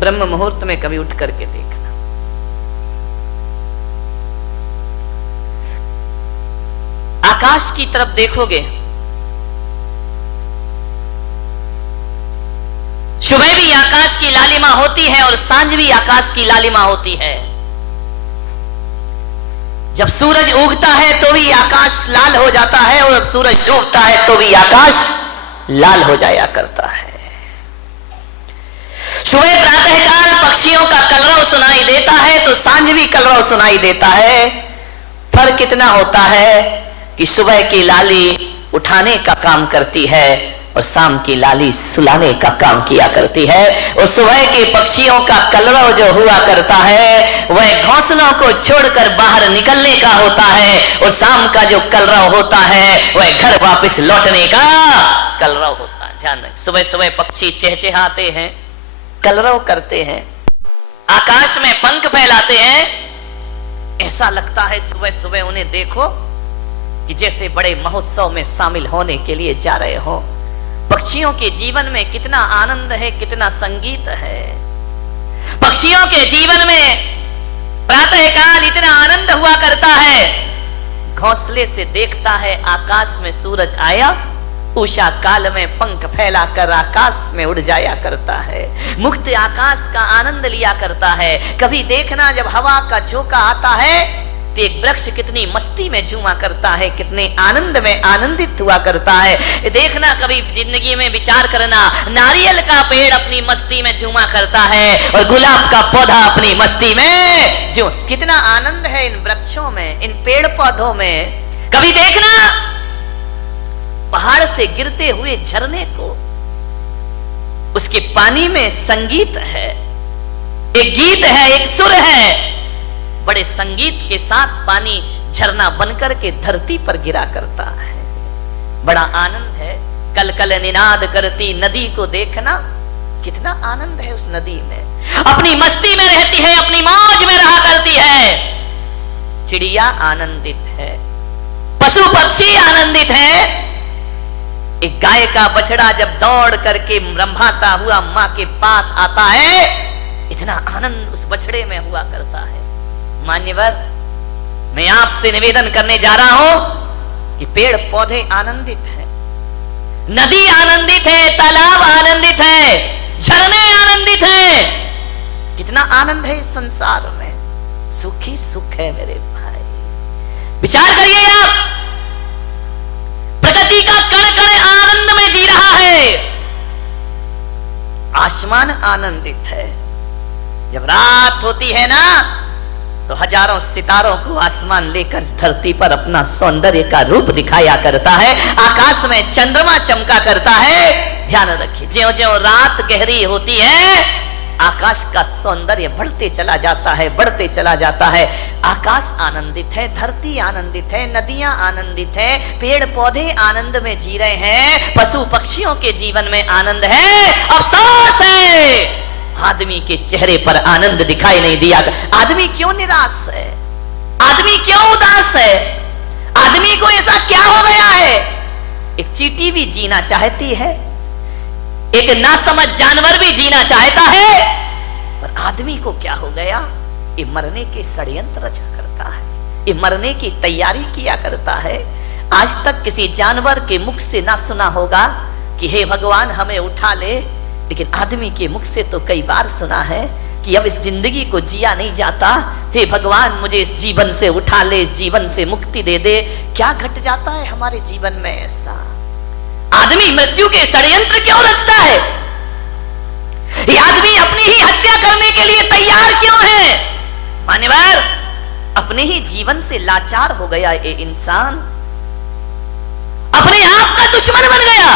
ब्रह्म मुहूर्त में कभी उठ करके देखना। आकाश की तरफ देखोगे, सुबह भी आकाश की लालिमा होती है और सांझ भी आकाश की लालिमा होती है। जब सूरज उगता है तो भी आकाश लाल हो जाता है और जब सूरज डूबता है तो भी आकाश लाल हो जाया करता है। सुबह प्रातःकाल पक्षियों का कलरव सुनाई देता है तो सांझ भी कलरव सुनाई देता है। फर्क कितना होता है कि सुबह की लाली उठाने का काम करती है और शाम की लाली सुलाने का काम किया करती है। और सुबह के पक्षियों का कलरव जो हुआ करता है वह घोंसलों को छोड़कर बाहर निकलने का होता है और शाम का जो कलरव होता है वह घर वापस लौटने का कलरव होता है। ध्यान रखें, सुबह सुबह पक्षी चहचहाते हैं, कलरव करते हैं, आकाश में पंख फैलाते हैं। ऐसा लगता है सुबह सुबह उन्हें देखो कि जैसे बड़े महोत्सव में शामिल होने के लिए जा रहे हो। पक्षियों के जीवन में कितना आनंद है, कितना संगीत है। पक्षियों के जीवन में प्रातःकाल इतना आनंद हुआ करता है। घोंसले से देखता है आकाश में सूरज आया, उषा काल में पंख फैलाकर आकाश में उड़ जाया करता है, मुक्त आकाश का आनंद लिया करता है। कभी देखना जब हवा का झोंका आता है तो एक वृक्ष कितनी मस्ती में झूमा करता है, कितने आनंद में आनंदित हुआ करता है। देखना कभी जिंदगी में विचार करना, नारियल का पेड़ अपनी मस्ती में झूमा करता है और गुलाब का पौधा अपनी मस्ती में जो कितना आनंद है इन वृक्षों में, इन पेड़ पौधों में। कभी देखना पहाड़ से गिरते हुए झरने को, उसके पानी में संगीत है, एक गीत है, एक सुर है। बड़े संगीत के साथ पानी झरना बनकर के धरती पर गिरा करता है, बड़ा आनंद है। कल कल निनाद करती नदी को देखना, कितना आनंद है उस नदी में, अपनी मस्ती में रहती है, अपनी मौज में रहा करती है। चिड़िया आनंदित है, पशु पक्षी आनंदित है। एक गाय का बछड़ा जब दौड़ करके रंभाता हुआ मां के पास आता है, इतना आनंद उस बछड़े में हुआ करता है। मान्यवर, मैं आपसे निवेदन करने जा रहा हूं कि पेड़ पौधे आनंदित हैं, नदी आनंदित है, तालाब आनंदित है, झरने आनंदित हैं। कितना आनंद है इस संसार में, सुखी सुख है मेरे भाई। विचार करिए आप, प्रकृति का कण कण आनंद में जी रहा है। आसमान आनंदित है, जब रात होती है ना तो हजारों सितारों को आसमान लेकर धरती पर अपना सौंदर्य का रूप दिखाया करता है। आकाश में चंद्रमा चमका करता है। ध्यान रखिए, ज्यों ज्यों रात गहरी होती है आकाश का सौंदर्य बढ़ते चला जाता है, बढ़ते चला जाता है। आकाश आनंदित है, धरती आनंदित है, नदियां आनंदित है, पेड़ पौधे आनंद में जी रहे हैं, पशु पक्षियों के जीवन में आनंद है। अफसोस है आदमी के चेहरे पर आनंद दिखाई नहीं दिया। आदमी क्यों निराश है, आदमी क्यों उदास है, आदमी को ऐसा क्या हो गया है? एक चींटी भी जीना चाहती है, एक नासमझ जानवर भी जीना चाहता है, पर आदमी को क्या हो गया? ये मरने के षड्यंत्र रचा करता है, ये मरने की तैयारी किया करता है। आज तक किसी जानवर के मुख से ना सुना होगा कि हे भगवान हमें उठा ले, लेकिन आदमी के मुख से तो कई बार सुना है कि अब इस जिंदगी को जिया नहीं जाता, हे भगवान मुझे इस जीवन से उठा ले, इस जीवन से मुक्ति दे दे। क्या घट जाता है हमारे जीवन में ऐसा? आदमी मृत्यु के षड्यंत्र क्यों रचता है? ये आदमी अपनी ही हत्या करने के लिए तैयार क्यों है? मान्यवर, अपने ही जीवन से लाचार हो गया ये इंसान, अपने आप का दुश्मन बन गया।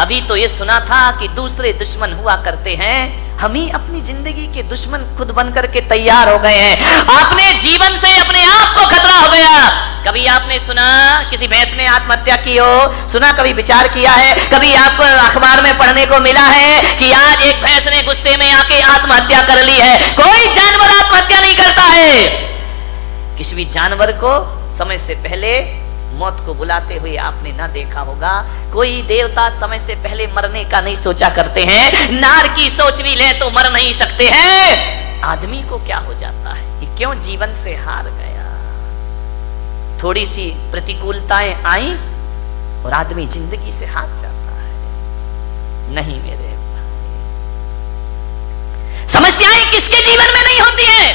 अभी तो ये सुना था कि दूसरे दुश्मन हुआ करते हैं, हम ही अपनी जिंदगी के दुश्मन खुद बन करके तैयार हो गए हैं। अपने जीवन से अपने आप को खतरा हो गया। कभी आपने सुना किसी भैंस ने आत्महत्या की हो? सुना? कभी विचार किया है? कभी आपको अखबार में पढ़ने को मिला है कि आज एक भैंस ने गुस्से में आके आत्महत्या कर ली है? कोई जानवर आत्महत्या नहीं करता है। किसी भी जानवर को समय से पहले मौत को बुलाते हुए आपने ना देखा होगा। कोई देवता समय से पहले मरने का नहीं सोचा करते हैं। नार की सोच भी ले तो मर नहीं सकते हैं। आदमी को क्या हो जाता है कि क्यों जीवन से हार गया। थोड़ी सी प्रतिकूलताएं आई और आदमी जिंदगी से हार जाता है। नहीं मेरे समस्याएं किसके जीवन में नहीं होती हैं।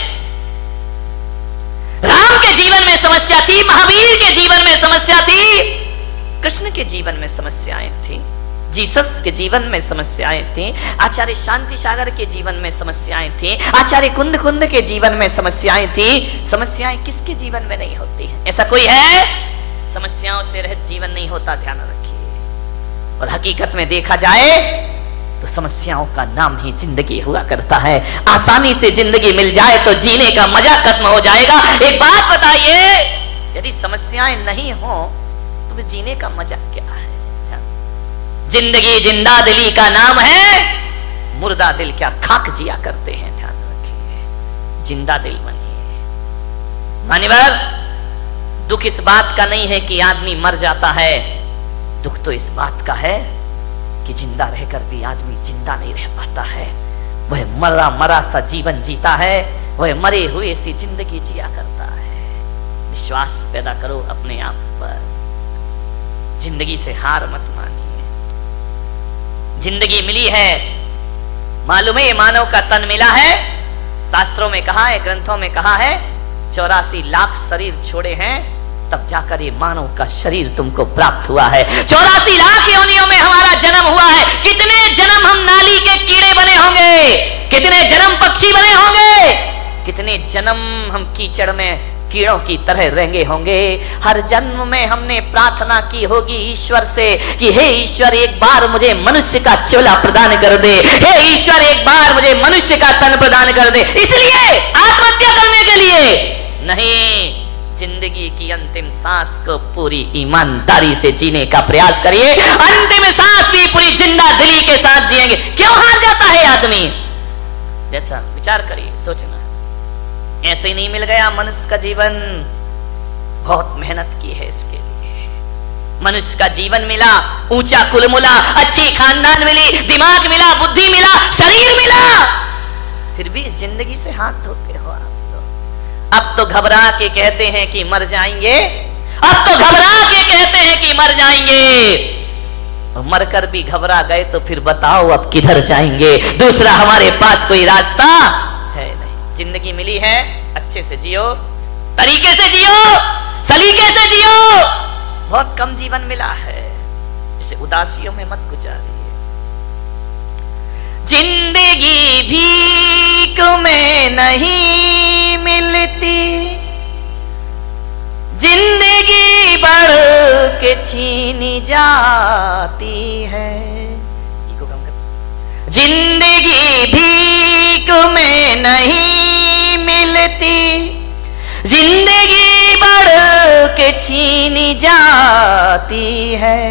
राम के जीवन में समस्या थी, महावीर के जीवन में समस्या थी, कृष्ण के जीवन में समस्याएं थी, जीसस के जीवन में समस्याएं थी, आचार्य शांति सागर के जीवन में समस्याएं थी, आचार्य कुंद कुंद के जीवन में समस्याएं थी। समस्याएं किसके जीवन में नहीं होती हैं? ऐसा कोई है? समस्याओं से रहित जीवन नहीं होता, ध्यान रखिए। और हकीकत में देखा जाए तो समस्याओं का नाम ही जिंदगी हुआ करता है। आसानी से जिंदगी मिल जाए तो जीने का मजा खत्म हो जाएगा। एक बात बताइए, यदि समस्याएं नहीं हो तो फिर जीने का मजा क्या है? जिंदगी जिंदा दिली का नाम है, मुर्दा दिल क्या खाक जिया करते हैं। ध्यान रखिए, जिंदा दिल बनिए। मान्यवर, दुख इस बात का नहीं है कि आदमी मर जाता है, दुख तो इस बात का है कि जिंदा रहकर भी आदमी जिंदा नहीं रह पाता है। वह मरा मरा सा जीवन जीता है, वह मरे हुए सी जिंदगी जिया करता है। विश्वास पैदा करो अपने आप पर, जिंदगी से हार मत मानिए। जिंदगी मिली है, मालूम है ये मानव का तन मिला है। शास्त्रों में कहा है, ग्रंथों में कहा है, 84 लाख शरीर छोड़े हैं तब जाकर ये मानव का शरीर तुमको प्राप्त हुआ है। 84 लाख योनियों में हमारा जन्म हुआ है। कितने जन्म हम नाली के कीड़े बने होंगे, कितने जन्म पक्षी बने होंगे, कितने जन्म हम कीचड़ में कीड़ों की तरह रेंगे होंगे। हर जन्म में हमने प्रार्थना की होगी ईश्वर से कि हे ईश्वर एक बार मुझे मनुष्य का चोला प्रदान कर दे, हे ईश्वर एक बार मुझे मनुष्य का तन प्रदान कर दे। इसलिए आत्महत्या करने के लिए नहीं, जिंदगी की अंतिम सांस को पूरी ईमानदारी से जीने का प्रयास करिए। अंतिम सांस भी पूरी जिंदा दिली के साथ जिएंगे। क्यों हार जाता है आदमी? जैसा विचार करिए, सोचना। ऐसे ही नहीं मिल गया मनुष्य का जीवन, बहुत मेहनत की है इसके लिए। मनुष्य का जीवन मिला, ऊंचा कुल मिला, अच्छी खानदान मिली, दिमाग मिला, बुद्धि मिला, शरीर मिला, फिर भी इस जिंदगी से हाथ धोते हो आप। अब तो घबरा के कहते हैं कि मर जाएंगे, अब तो घबरा के कहते हैं कि मर जाएंगे। और मरकर भी घबरा गए तो फिर बताओ अब किधर जाएंगे? दूसरा हमारे पास कोई रास्ता है नहीं। जिंदगी मिली है, अच्छे से जियो, तरीके से जियो, सलीके से जियो। बहुत कम जीवन मिला है, इसे उदासियों में मत गुजारिए। जिंदगी भीख में नहीं मिलती, जिंदगी बढ़ के छीनी जाती है। जिंदगी भीख में नहीं मिलती, जिंदगी बढ़ के छीनी जाती है।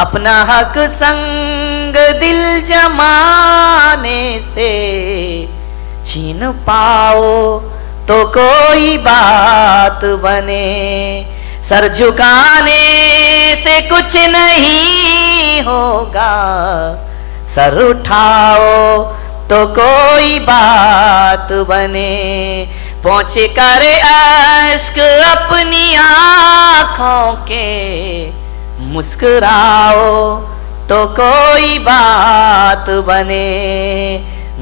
अपना हक संग दिल जमाने से छीन पाओ तो कोई बात बने। सर झुकाने से कुछ नहीं होगा, सर उठाओ तो कोई बात बने। पोंछ कर अश्क अपनी आंखों के, मुस्कुराओ तो कोई बात बने।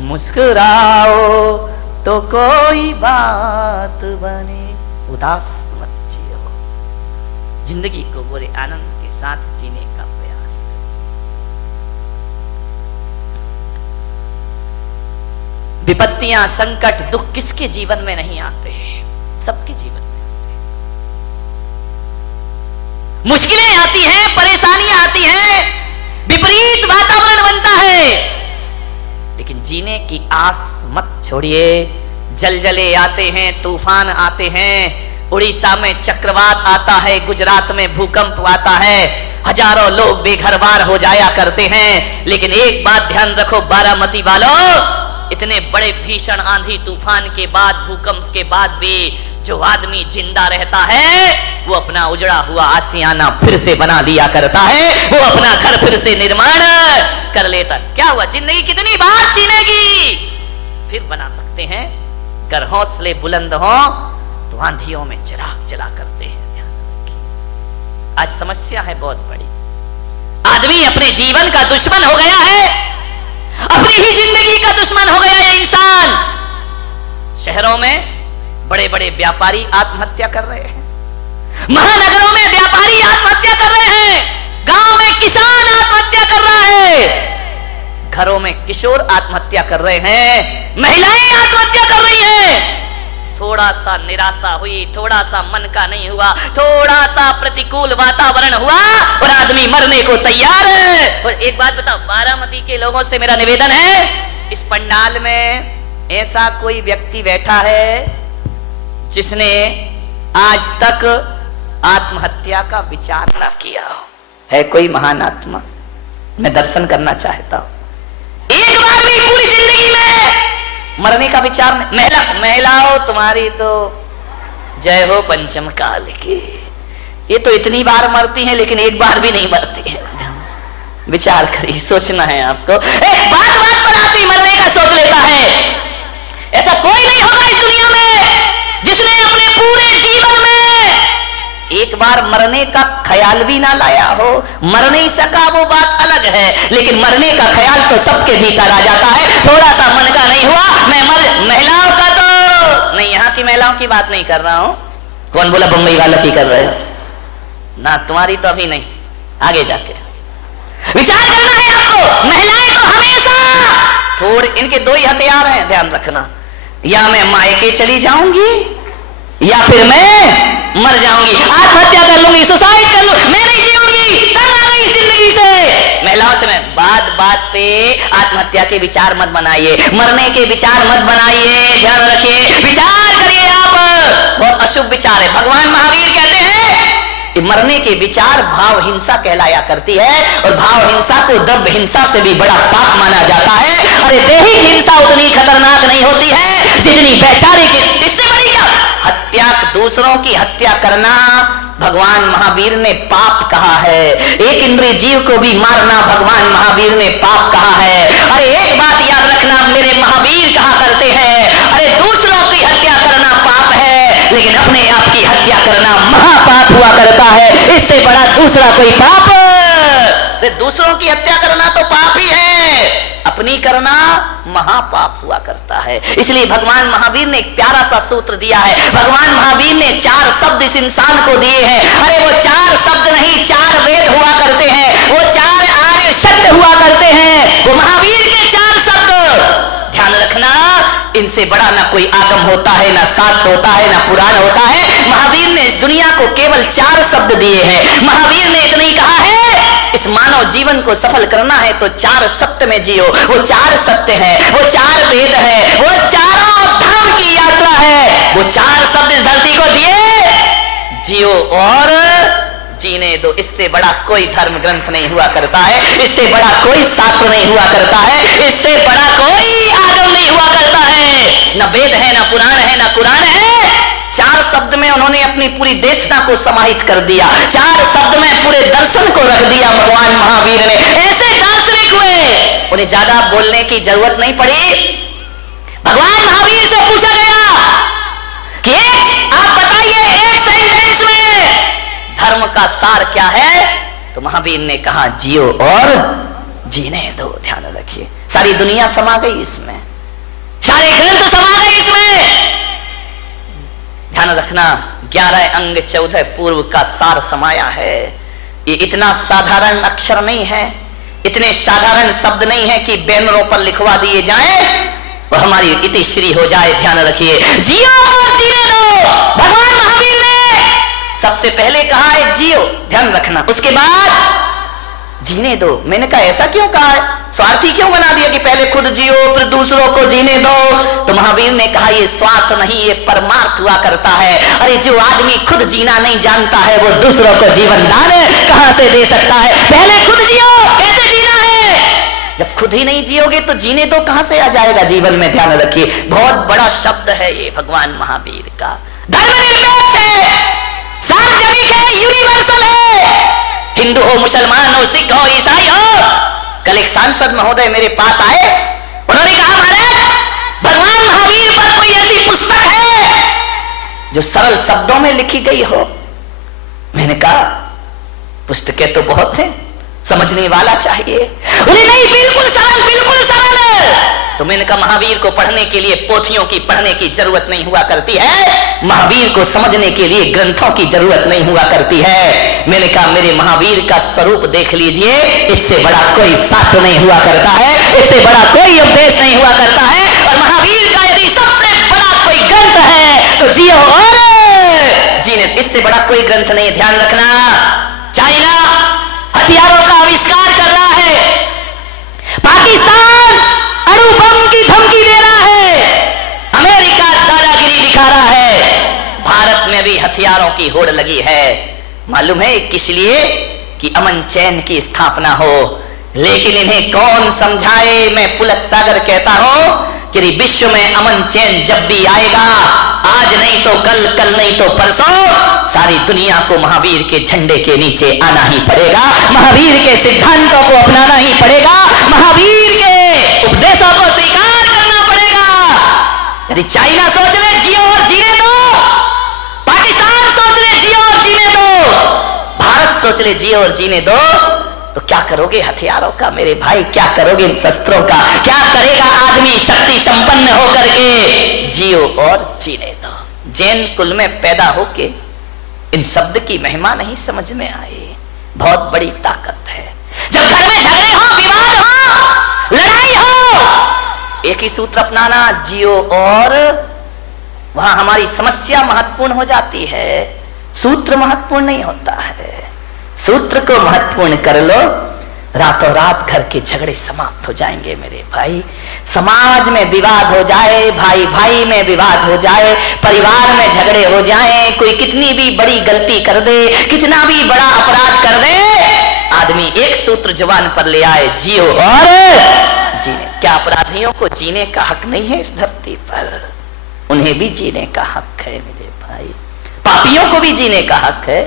मुस्कुराओ तो कोई बात बने। उदास मत जियो, जिंदगी को पूरे आनंद के साथ जीने का प्रयास करो। विपत्तियां, संकट, दुख किसके जीवन में नहीं आते? सबके जीवन में आते हैं। मुश्किलें आती हैं, परेशानियां आती हैं, विपरीत वातावरण बनता है, लेकिन जीने की आस मत छोड़िए। जलजले आते हैं, तूफान आते हैं, उड़ीसा में चक्रवात आता है, गुजरात में भूकंप आता है, हजारों लोग बेघरबार हो जाया करते हैं। लेकिन एक बात ध्यान रखो बारामती वालों, इतने बड़े भीषण आंधी तूफान के बाद, भूकंप के बाद भी जो आदमी जिंदा रहता है वो अपना उजड़ा हुआ आशियाना फिर से बना लिया करता है, वो अपना घर फिर से निर्माण कर लेता। क्या हुआ, जिंदगी कितनी बार छीनेगी, फिर बना सकते हैं। अगर हौसले बुलंद हो तो आंधियों में चिराग जला करते हैं। ध्यान रखिए, आज समस्या है बहुत बड़ी। आदमी अपने जीवन का दुश्मन हो गया है, अपनी ही जिंदगी का दुश्मन हो गया है इंसान। शहरों में बड़े बड़े व्यापारी आत्महत्या कर रहे हैं, महानगरों में व्यापारी आत्महत्या कर रहे हैं, गांव में किसान आत्महत्या कर रहा है, घरों में किशोर आत्महत्या कर रहे हैं, महिलाएं आत्महत्या कर रही हैं। थोड़ा सा निराशा हुई, थोड़ा सा मन का नहीं हुआ, थोड़ा सा प्रतिकूल वातावरण हुआ और आदमी मरने को तैयार है। और एक बात बताओ, बारामती के लोगों से मेरा निवेदन है, इस पंडाल में ऐसा कोई व्यक्ति बैठा है जिसने आज तक आत्महत्या का विचार ना किया हो? है कोई महान आत्मा? मैं दर्शन करना चाहता हूं। एक बार भी पूरी जिंदगी में मरने का विचार नहीं। महिलाओं तुम्हारी तो जय हो पंचम काल की, ये तो इतनी बार मरती हैं लेकिन एक बार भी नहीं मरती है। विचार करिए, सोचना है आपको। बात बात पर आदमी मरने का सोच लेता है। ऐसा कोई नहीं होगा इस दुनिया में जिसने अपने पूरे जीवन में एक बार मरने का ख्याल भी ना लाया हो। मर नहीं सका वो बात अलग है, लेकिन मरने का ख्याल तो सबके भीतर आ जाता है। थोड़ा सा मन का नहीं हुआ, मैं महिलाओं का तो नहीं, यहाँ की महिलाओं की बात नहीं कर रहा हूं। कौन बोला बम्बई वालों की कर रहे हो ना? तुम्हारी तो अभी नहीं, आगे जाके विचार करना है आपको। महिलाएं तो हमेशा थोड़े, इनके दो ही हथियार हैं, ध्यान रखना। या मैं मायके चली जाऊंगी या फिर मैं मर जाऊंगी, आत्महत्या कर लूंगी, सुसाइड कर लूं, मैं नहीं जीऊंगी, तंग आ गई जिंदगी से। महिलाओं से मैं बात बात पे आत्महत्या के विचार मत बनाइए, मरने के विचार मत बनाइए। ध्यान रखिए, विचार करिए आप, बहुत अशुभ विचार है। भगवान महावीर कहते हैं मरने के विचार भाव हिंसा कहलाया करती है, और भाव हिंसा को द्रव्य हिंसा से भी बड़ा पाप माना जाता है। अरे देही हिंसा उतनी खतरनाक नहीं होती है जितनी वैचारिक, इससे बड़ी क्या हत्या, दूसरों की हत्या करना भगवान महावीर ने पाप कहा है। एक इंद्रिय जीव को भी मारना भगवान महावीर ने पाप कहा है। अरे एक बात याद रखना, मेरे महावीर कहा करते हैं, अरे दूसरों की हत्या करना पाप है, लेकिन अपने आप की हत्या करना महापाप हुआ करता है। इससे बड़ा दूसरा कोई पाप, दूसरों की हत्या करना तो पाप ही है, अपनी करना महापाप हुआ करता है। इसलिए भगवान महावीर ने एक प्यारा सा सूत्र दिया है। भगवान महावीर ने 4 शब्द इस इंसान को दिए हैं। अरे वो 4 शब्द नहीं, 4 वेद हुआ करते हैं, वो 4 आर्य शब्द हुआ करते हैं, वो महावीर के 4 शब्द। ध्यान रखना, इनसे बड़ा ना कोई आगम होता है, ना शास्त्र होता है, ना पुराण होता है। महावीर ने इस दुनिया को केवल 4 शब्द दिए हैं। महावीर ने इतना ही कहा है, इस मानव जीवन को सफल करना है तो 4 सत्य में जियो। वो 4 सत्य है, वो 4 वेद है, वो चारों धाम की यात्रा है। वो 4 शब्द इस धरती को दिए, जियो और जीने दो। इससे बड़ा कोई धर्म ग्रंथ नहीं हुआ करता है, इससे बड़ा कोई शास्त्र नहीं हुआ करता है, इससे बड़ा कोई आगम नहीं हुआ करता है। न वेद है, न पुराण है, न कुरान है। 4 शब्द में उन्होंने अपनी पूरी देशना को समाहित कर दिया। 4 शब्द में पूरे दर्शन को रख दिया भगवान महावीर ने। ऐसे दार्शनिक हुए, उन्हें ज्यादा बोलने की जरूरत नहीं पड़ी। भगवान महावीर से पूछा गया कि आप बताइए एक सेंटेंस में धर्म का सार क्या है, तो महावीर ने कहा जियो और जीने दो। ध्यान रखिए, सारी दुनिया समा गई इसमें, सारे ग्रंथ समा गए इसमें। ध्यान रखना, 11 अंग 14 पूर्व का सार समाया है। ये इतना साधारण अक्षर नहीं है, इतने साधारण शब्द नहीं है कि बैनरों पर लिखवा दिए जाएं और हमारी इतिश्री हो जाए। ध्यान रखिए, जियो और जीने दो। भगवान महावीर ने सबसे पहले कहा है जियो, ध्यान रखना, उसके बाद जीने दो। मैंने कहा ऐसा क्यों कहा है, स्वार्थी क्यों बना दिया कि पहले खुद जियो फिर दूसरों को जीने दो? तो महावीर ने कहा ये स्वार्थ नहीं, ये परमार्थ हुआ करता है। अरे जो आदमी खुद जीना नहीं जानता है वो दूसरों को जीवन दान कहां से दे सकता है? पहले खुद जियो, कैसे जीना है? जब खुद ही नहीं जियोगे तो जीने दो कहां से आ जाएगा जीवन में? ध्यान रखिए, बहुत बड़ा शब्द है ये भगवान महावीर का। धर्मनिरपेक्ष है, सार्वजनिक है, यूनिवर्सल है। हिंदू हो, मुसलमान हो, सिख हो, ईसाई हो। कल एक सांसद महोदय मेरे पास आए, उन्होंने कहा महाराज भगवान महावीर पर कोई ऐसी पुस्तक है जो सरल शब्दों में लिखी गई हो? मैंने कहा पुस्तकें तो बहुत हैं, समझने वाला चाहिए। बोले नहीं, बिल्कुल सरल, बिल्कुल सरल। तो मैंने कहा महावीर को पढ़ने के लिए पोथियों की पढ़ने की जरूरत नहीं हुआ करती है, महावीर को समझने के लिए ग्रंथों की जरूरत नहीं हुआ करती है। मैंने कहा मेरे महावीर का स्वरूप देख लीजिए, इससे बड़ा कोई शास्त्र नहीं हुआ करता है, इससे बड़ा कोई उपदेश नहीं हुआ करता है। और महावीर का यदि सबसे बड़ा कोई ग्रंथ है तो जियो और जीने, इससे बड़ा कोई ग्रंथ नहीं। ध्यान रखना, चाइना हथियारों का आविष्कार कर रहा है, पाकिस्तान अणु बम की धमकी दे रहा है, अमेरिका दादागिरी दिखा रहा है, भारत में भी हथियारों की होड़ लगी है। मालूम है किस लिए? कि अमन चैन की स्थापना हो। लेकिन इन्हें कौन समझाए? मैं पुलक सागर कहता हूं कि विश्व में अमन चैन जब भी आएगा, आज नहीं तो कल, कल नहीं तो परसों, सारी दुनिया को महावीर के झंडे के नीचे आना ही पड़ेगा, महावीर के सिद्धांतों को अपनाना ही पड़ेगा, महावीर के उपदेशों को स्वीकार करना पड़ेगा। यदि चाइना सोच ले जियो और जीने दो, पाकिस्तान सोच ले जियो और जीने दो, भारत सोच ले जियो और जीने दो, तो क्या करोगे हथियारों का मेरे भाई? क्या करोगे इन शस्त्रों का? क्या करेगा आदमी शक्ति संपन्न होकर के? जियो और जीने दो। जैन कुल में पैदा होके इन शब्द की महिमा नहीं समझ में आई। बहुत बड़ी ताकत है। जब घर में झगड़े हो, विवाद हो, लड़ाई हो, एक ही सूत्र अपनाना, जियो और, वहां हमारी समस्या महत्वपूर्ण हो जाती है, सूत्र महत्वपूर्ण नहीं होता है। सूत्र को महत्वपूर्ण कर लो, रातों रात घर के झगड़े समाप्त हो जाएंगे मेरे भाई। समाज में विवाद हो जाए, भाई भाई में विवाद हो जाए, परिवार में झगड़े हो जाए, कोई कितनी भी बड़ी गलती कर दे, कितना भी बड़ा अपराध कर दे, आदमी एक सूत्र जुबान पर ले आए, जियो और जीने। क्या अपराधियों को जीने का हक नहीं है इस धरती पर? उन्हें भी जीने का हक है मेरे भाई, पापियों को भी जीने का हक है।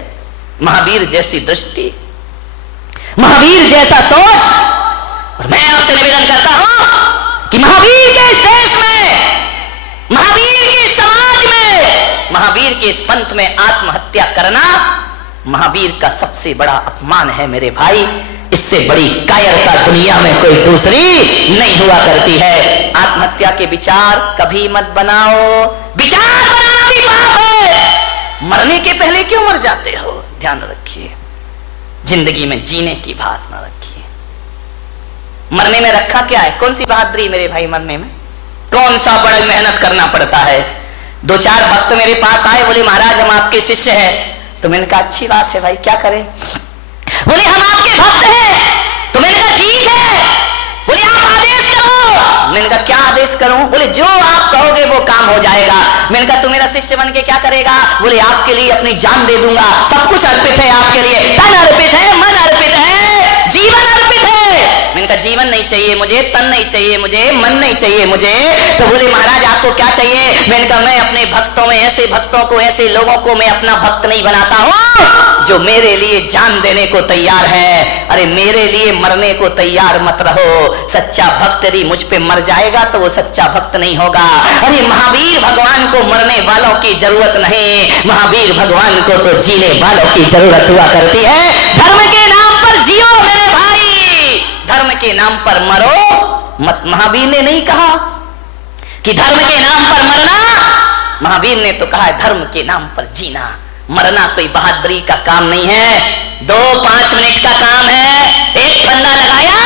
महावीर जैसी दृष्टि, महावीर जैसा सोच। और मैं आपसे निवेदन करता हूं कि महावीर के इस देश में, महावीर के समाज में, महावीर के इस पंथ में आत्महत्या करना महावीर का सबसे बड़ा अपमान है मेरे भाई। इससे बड़ी कायरता दुनिया में कोई दूसरी नहीं हुआ करती है। आत्महत्या के विचार कभी मत बनाओ, विचार बनाना भी पाप है। मरने के पहले क्यों मर जाते हो? ध्यान रखिए, जिंदगी में जीने की भावना रखिए। मरने में रखा क्या है? कौन सी बहादुरी मेरे भाई मरने में? कौन सा बड़ा मेहनत करना पड़ता है। दो चार भक्त मेरे पास आए, बोले महाराज हम आपके शिष्य हैं। तो मैंने कहा अच्छी बात है भाई, क्या करें? बोले हम आपके भक्त हैं। तो मैंने कहा ठीक है, बोले आप आदेश करो। मैंने कहा क्या आदेश करूं? बोले जो आप कहोगे वो काम हो जाएगा। मैंने कहा तू मेरा शिष्य बन के क्या करेगा? बोले आपके लिए अपनी जान दे दूंगा, सब कुछ अर्पित है आपके लिए, तन अर्पित है, मन अर्पित है, जीवन अर्पित है। मैंने कहा जीवन नहीं चाहिए मुझे, तन नहीं चाहिए मुझे, मन नहीं चाहिए मुझे। तो बोले महाराज आपको क्या चाहिए? मैंने कहा मैं अपने भक्तों में, ऐसे भक्तों को, ऐसे लोगों को मैं अपना भक्त नहीं बनाता हूं जो मेरे लिए जान देने को तैयार है। अरे मेरे लिए मरने को तैयार मत रहो। सच्चा भक्त यदि मुझ पे मर जाएगा तो वो सच्चा भक्त नहीं होगा। अरे महावीर भगवान को मरने वालों की जरूरत नहीं, महावीर भगवान को तो जीने वालों की जरूरत हुआ करती है। धर्म के नाम पर जियो मेरे भाई, धर्म के नाम पर मरो मत। महावीर ने नहीं कहा कि धर्म के नाम पर मरना, महावीर ने तो कहा है धर्म के नाम पर जीना। मरना कोई बहादुरी का काम नहीं है, 2-5 मिनट का काम है। एक फंदा लगाया,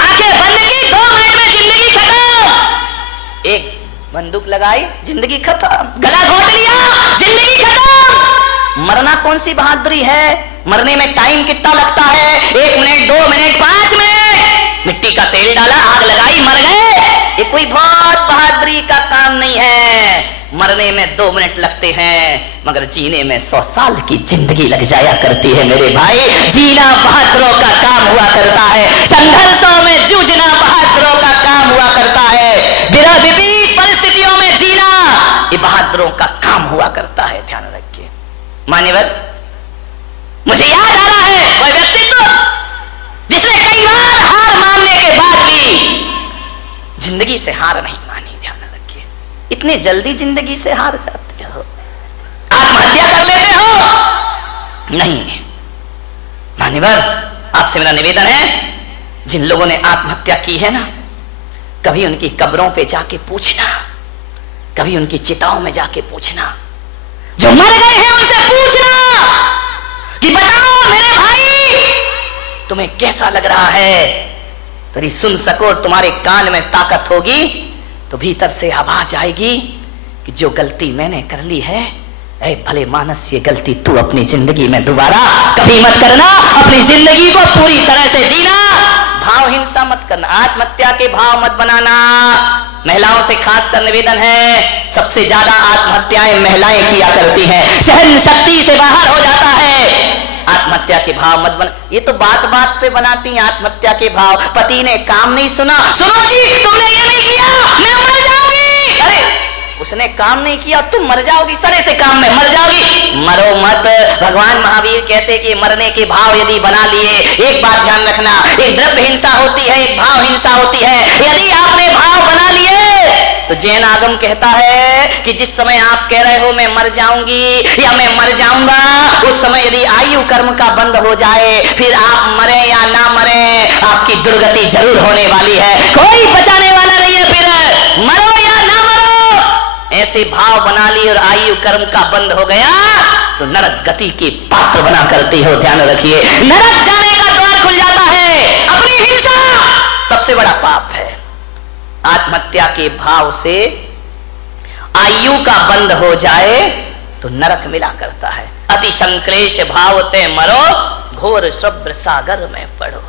आंखें बंद की, 2 मिनट में जिंदगी खत्म। एक बंदूक लगाई, जिंदगी खत्म। गला घोट लिया, जिंदगी खत्म। मरना कौन सी बहादुरी है? मरने में टाइम कितना लगता है? 1 मिनट, 2 मिनट, 5 मिनट। मिट्टी का तेल डाला, आग लगाई, मर गए। ये कोई बहुत बहादुरी का काम नहीं है। मरने में 2 मिनट लगते हैं, मगर जीने में 100 साल की जिंदगी लग जाया करती है मेरे भाई। जीना बहादुरों का काम हुआ करता है, संघर्षों में जूझना बहादुरों का काम हुआ करता है, विपरीत परिस्थितियों में जीना ये बहादुरों का काम हुआ करता मान्यवर, मुझे याद आ रहा है वह व्यक्तित्व जिसने कई बार हार मानने के बाद भी जिंदगी से हार नहीं मानी। ध्यान रखिए, इतने जल्दी जिंदगी से हार जाते हो, आत्महत्या कर लेते हो। नहीं मान्यवर, आपसे मेरा निवेदन है, जिन लोगों ने आत्महत्या की है ना, कभी उनकी कब्रों पे जाके पूछना, कभी उनकी चिताओं में जाके पूछना, जो मर गए हैं उनसे पूछना कि बताओ मेरे भाई तुम्हें कैसा लग रहा है। तरी सुन सको, तुम्हारे कान में ताकत होगी तो भीतर से आवाज आएगी कि जो गलती मैंने कर ली है, ऐ भले मानस, ये गलती तू अपनी जिंदगी में दोबारा कभी मत करना। अपनी जिंदगी को पूरी तरह से जीना, भाव हिंसा मत करना, आत्महत्या के भाव मत बनाना। महिलाओं से खासकर निवेदन है, सबसे ज्यादा आत्महत्याएं महिलाएं किया करती हैं, सहन शक्ति से बाहर हो जाता है। आत्महत्या के भाव मत बना। ये तो बात बात पे बनाती हैं आत्महत्या के भाव। पति ने काम नहीं सुना, सुनो जी तुमने ये नहीं किया, मैं मर जाऊंगी। अरे उसने काम नहीं किया, तुम मर जाओगी, सरे से काम में मर जाओगी। मरो मत। भगवान महावीर कहते कि मरने के भाव यदि बना लिए, एक बात ध्यान रखना, एक द्रव्य हिंसा होती है, एक भाव हिंसा होती है। यदि आपने भाव बना लिए तो जैन आगम कहता है कि जिस समय आप कह रहे हो मैं मर जाऊंगी या मैं मर जाऊंगा, उस समय यदि आयु कर्म का बंद हो जाए, फिर आप मरे या ना मरे, आपकी दुर्गति जरूर होने वाली है। कोई बचाने वाला नहीं है। फिर मरो या ना मरो, ऐसे भाव बना ली और आयु कर्म का बंद हो गया तो नरक गति की पात्र बना करती हो। ध्यान रखिए, नरक जाने का द्वार खुल जाता है। अपनी हिंसा सबसे बड़ा पाप है। आत्महत्या के भाव से आयु का बंद हो जाए तो नरक मिला करता है। अति संक्लेश भाव ते मरो, घोर शुभ्र सागर में पड़ो।